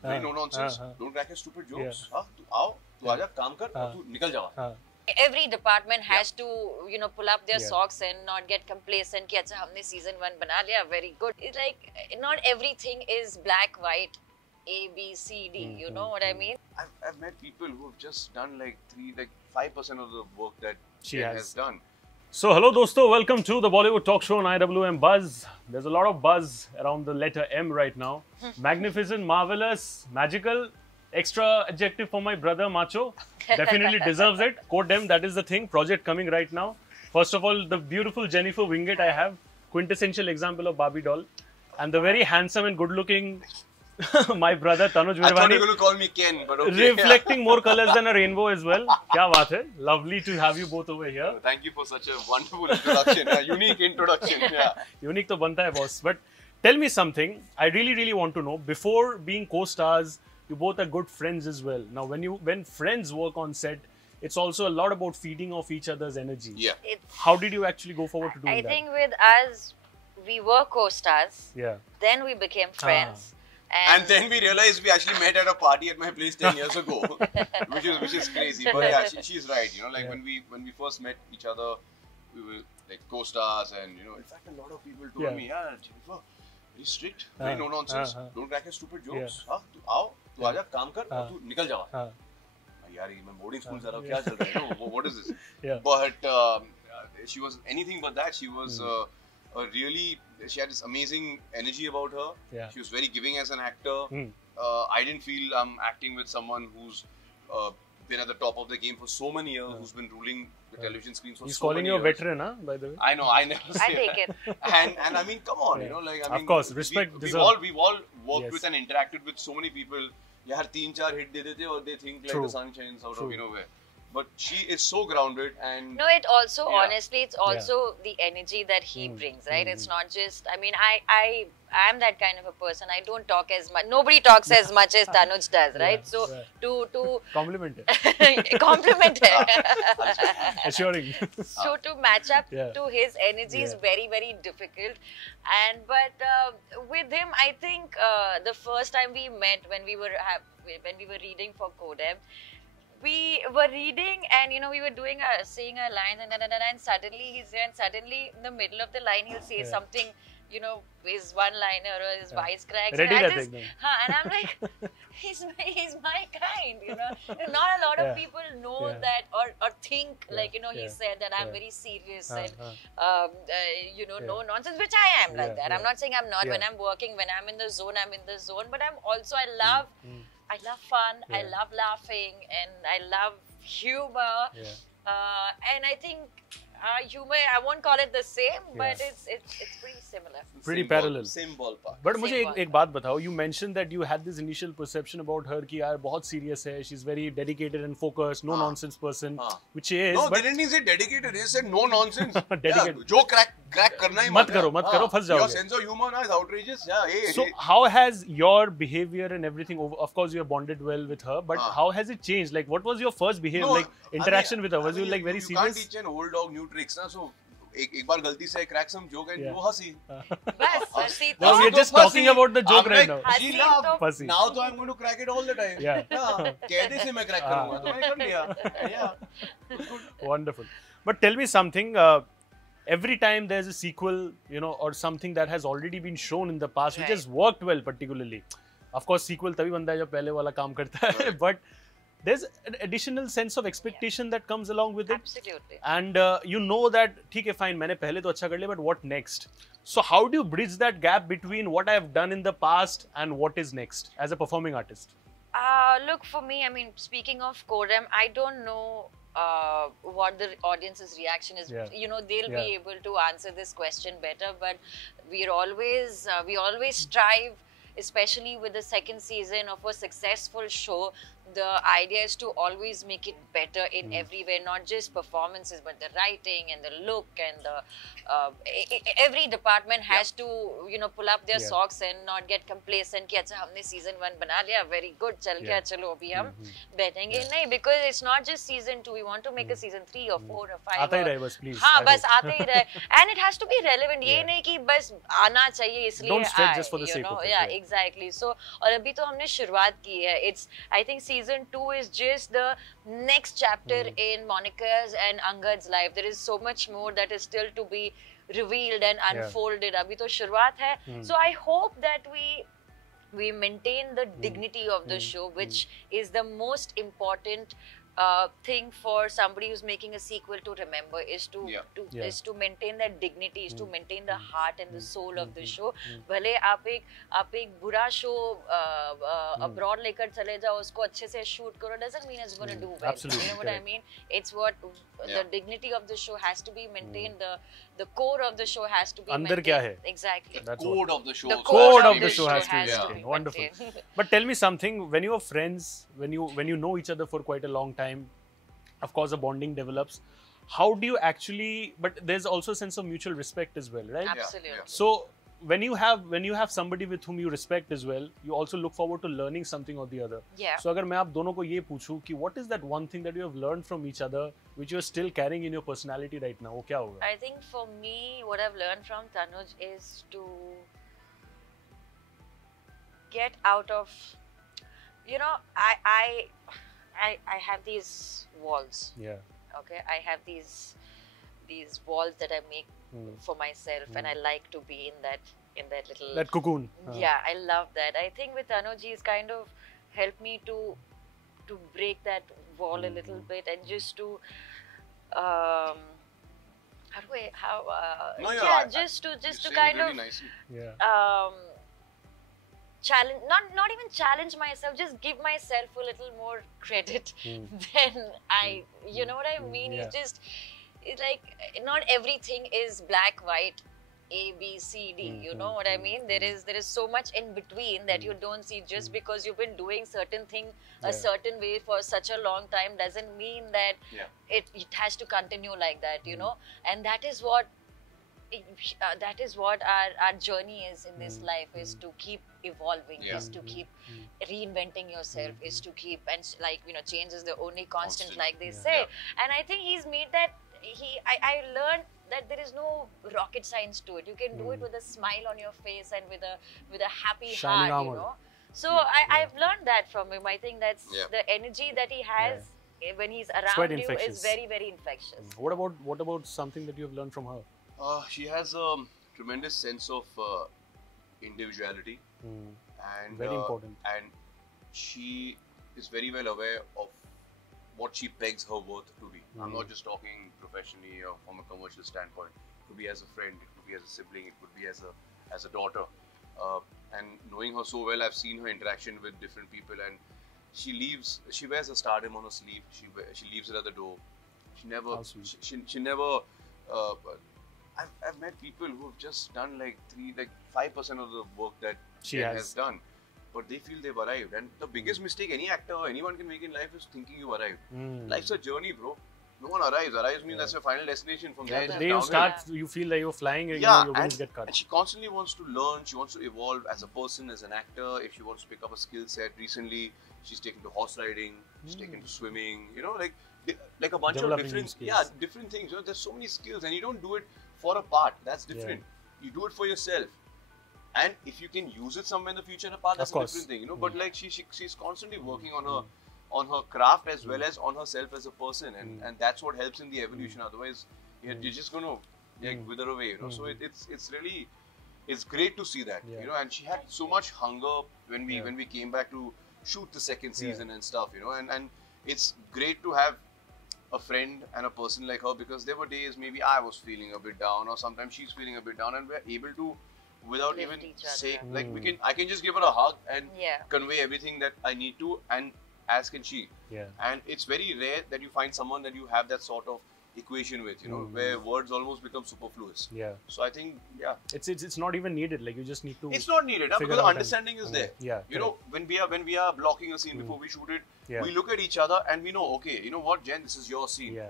Very no nonsense. Don't crack your stupid jokes. हाँ, तू आओ, तू आजा, काम कर, और तू निकल जाओ. Every department has to, pull up their socks and not get complacent. कि अच्छा हमने season 1 बना लिया, very good. It's like not everything is black, white, A, B, C, D. You know what I mean? I've met people who have just done like 5% of the work that she has done. So hello dosto, welcome to the Bollywood talk show on IWMBuzz. There's a lot of buzz around the letter M right now. Magnificent, marvelous, magical, extra adjective for my brother Macho. Definitely deserves it. Quote M, that is the thing. Project coming right now. First of all, the beautiful Jennifer Winget I have. Quintessential example of Barbie doll. And the very handsome and good looking my brother Tanuj Virwani. I thought you were going to call me Ken, but okay. Reflecting more colors than a rainbow as well. Kya baat hai? Lovely to have you both over here. Thank you for such a wonderful introduction. Unique introduction. Yeah. Unique to banta hai boss. But tell me something. I really want to know. Before being co-stars, you both are good friends as well. Now, when friends work on set, it's also a lot about feeding off each other's energy. Yeah. How did you actually go forward to doing that? I think with us, we were co-stars. Yeah. Then we became friends. And then we realized we actually met at a party at my place 10 years ago, which is crazy. But yeah, she's right. Like when we first met each other, we were like co-stars, and in fact, a lot of people told me, "Yeah, Jennifer, very strict, very no nonsense. Don't crack your stupid jokes. हाँ, तू आओ, तू आजा, काम कर, और तू निकल जाओ." यार, मैं boarding school जा रहा हूँ, क्या चल रहा है? No, what is this? But she was anything but that. She was she had this amazing energy about her. Yeah. She was very giving as an actor. I didn't feel I'm acting with someone who's been at the top of the game for so many years, who's been ruling the television screens for He's so calling many you a years. veteran, huh? By the way. I know, I never say I take it. And I mean, come on, of course, respect. We've all worked with and interacted with so many people. यार 3-4 hit दे देते और they think like the sun shines out of nowhere. But she is so grounded, and no, it also honestly, it's also the energy that he brings, right? It's not just. I mean, I am that kind of a person. I don't talk as much. Nobody talks as much as Tanuj does, right? So to compliment compliment assuring. So to match up to his energy is very difficult. But with him, I think the first time we met when we were reading for Codem. We were reading, and we were saying a line, and suddenly he's there, and suddenly in the middle of the line he'll say something, his one-liner or his wisecracks. And I'm like, he's my kind, Not a lot of people know that or think he said that I'm very serious and no nonsense, which I am like that. I'm not saying I'm not. When I'm working, when I'm in the zone, I'm in the zone. But I love fun, I love laughing, and I love humor. And I think humor, I won't call it the same, but it's pretty similar. Pretty parallel. Same ballpark. But मुझे एक बात बताओ. You mentioned that you had this initial perception about her कि यार बहुत serious है. She's very dedicated and focused, no nonsense person, which she is. No, they didn't say dedicated. They said no nonsense. Dedicated. जो crack करना ही मत करो फंस जाओगे. Your sense of humor is outrageous. So how has your behavior and everything? Of course, you have bonded well with her, but how has it changed? Like, what was your first behavior, like interaction with her? Was you like very serious? You can't teach an old dog new tricks, na? So एक बार गलती से crack some joke and वो हंसी. बस हंसी. No, we are just talking about the joke right now. She laughed. Now तो I'm going to crack it all the time. Yeah. कैसे से मैं crack करूँगा? तो मैंने कर लिया. Yeah. Wonderful. But tell me something. Every time there's a sequel, or something that has already been shown in the past, which has worked well, particularly. Of course, sequel तभी बनता है जब पहले वाला काम करता है. But there's an additional sense of expectation that comes along with it. Absolutely. And that, ठीक है, fine, मैंने पहले तो अच्छा कर लिया, but what next? So how do you bridge that gap between what I have done in the past and what is next as a performing artist? Look, for me, I mean, speaking of Codem, I don't know what the audience's reaction is. They'll be able to answer this question better, but we always strive, especially with the second season of a successful show. The idea is to always make it better in everywhere, not just performances, but the writing and the look and the every department has to pull up their socks and not get complacent कि अच्छा हमने season 1 बना लिया, very good, चल गया, चलो अभी हम बैठेंगे नहीं, because it's not just season 2, we want to make a season 3 or 4 or 5. आता ही रहे बस, please. हाँ, बस आते ही रहे, and it has to be relevant. ये नहीं कि बस आना चाहिए इसलिए Don't stretch just for the sake of it. Yeah, Exactly. So, और अभी तो हमने शुरुआत की है. It's, I think season 2 is just the next chapter in Monica's and Angad's life. There is so much more that is still to be revealed and unfolded. अभी तो शुरुआत है. So I hope that we maintain the dignity of the show, which is the most important thing for somebody who's making a sequel to remember, is to maintain that dignity, is to maintain the heart and the soul of the show. भले आप एक बुरा show abroad लेकर चले जाओ, उसको अच्छे से shoot करो, doesn't mean it's going to do well. Absolutely, you know what I mean? It's what the dignity of the show has to be maintained. The core of the show has to be अंदर maintained. क्या है? Exactly. The code of the show. The Code of the show has has to to be be wonderful. maintained. But tell me something, when you are friends, when you know each other for quite a long time, of course a bonding develops. How do you actually, but there's also a sense of mutual respect as well, right? Absolutely. Yeah. So when you have somebody with whom you respect as well, you also look forward to learning something or the other. Yeah. So अगर मैं आप दोनों को ये पूछूं कि what is that one thing that you have learned from each other which you are still carrying in your personality right now, वो क्या होगा? I think for me, what I've learned from Tanuj is to get out of, you know, I have these walls. Yeah. Okay, I have these walls that I make for myself, and I like to be in that little. That cocoon. Yeah, I love that. I think with Tanuj, he's kind of helped me to break that wall a little bit, and just to just to kind really of nicely. Yeah. challenge, not even challenge myself, just give myself a little more credit than you know what I mean? Yeah. It's like not everything is black, white, A, B, C, D, you know what I mean? There is so much in between that you don't see. Just because you've been doing certain thing a certain way for such a long time doesn't mean that it has to continue like that, you know? And that is what our journey is in this life, is to keep evolving, is to keep reinventing yourself, is to keep, and like, you know, change is the only constant, like they say. And I think he's made that, I learned that there is no rocket science to it. You can do it with a smile on your face and with a happy Shining heart, you armor. know. So I've learned that from him. I think that's the energy that he has when he's around you is very, very infectious. What about something that you have learned from her? She has a tremendous sense of individuality, and Very important. And she is very well aware of what she pegs her worth to be. I'm not just talking professionally or from a commercial standpoint. It could be as a friend, it could be as a sibling, it could be as a daughter. And knowing her so well, I've seen her interaction with different people, and she wears a stardom on her sleeve. She leaves it at the door. She never. I've met people who have just done like 5% of the work that she has done, but they feel they've arrived. And the biggest mistake any actor or anyone can make in life is thinking you arrived. Life's a journey, bro. No one arrives. Arrives means that's your final destination. From there, The day you start, you feel like you're flying and your wings get cut. And she constantly wants to learn. She wants to evolve as a person, as an actor. If she wants to pick up a skill set, recently she's taken to horse riding. She's taken to swimming. You know, like a bunch of different things. You know, there's so many skills, and you don't do it for a part. That's different. You do it for yourself. And if you can use it somewhere in the future in a part, that's a different thing, you know. But like she's constantly working on her craft as well as on herself as a person, and that's what helps in the evolution. Otherwise, you're just gonna wither away, you know. So it's great to see that, you know. And she had so much hunger when we came back to shoot the second season and stuff, you know. And it's great to have a friend and a person like her, because there were days maybe I was feeling a bit down, or sometimes she's feeling a bit down, and we're able to, without lift even each other saying, up. like I can just give her a hug and convey everything that I need to, and as can she. And it's very rare that you find someone that you have that sort of equation with, you know, where words almost become superfluous. So I think, it's not even needed. Like, you just need to. It's not needed, because the understanding is there. You know, when we are blocking a scene before we shoot it, we look at each other and we know, okay, you know what, Jen, this is your scene.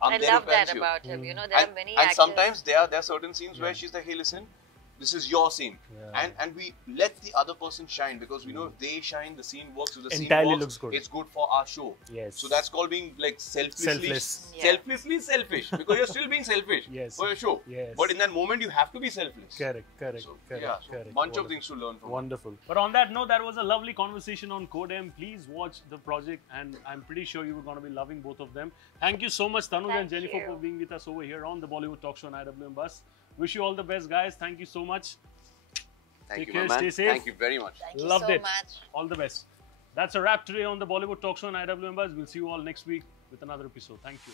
I love that about him. You know, there are many actors. And sometimes there are certain scenes where she's like, hey, listen, this is your scene. Yeah. And we let the other person shine, because we know if they shine, the scene works. If the scene Entirely works, looks good. it's good for our show. Yes. So that's called being like Selfless. selflessly selfish, because you're still being selfish Yes. for your show. Yes. But in that moment, you have to be selfless. Correct. So, Correct. yeah, so correct. bunch of things to learn from. Wonderful. But on that note, that was a lovely conversation on Codem. Please watch the project, and I'm pretty sure you were going to be loving both of them. Thank you so much, Tanuj and Thank Jennifer, you. for being with us over here on the Bollywood Talk Show on IWMBuzz. Wish you all the best, guys. Thank you so much. Thank Take you, care, my man. stay safe. Thank you very much. Thank you Loved so it. much. All the best. That's a wrap today on the Bollywood Talk Show on IWMBuzz. We'll see you all next week with another episode. Thank you.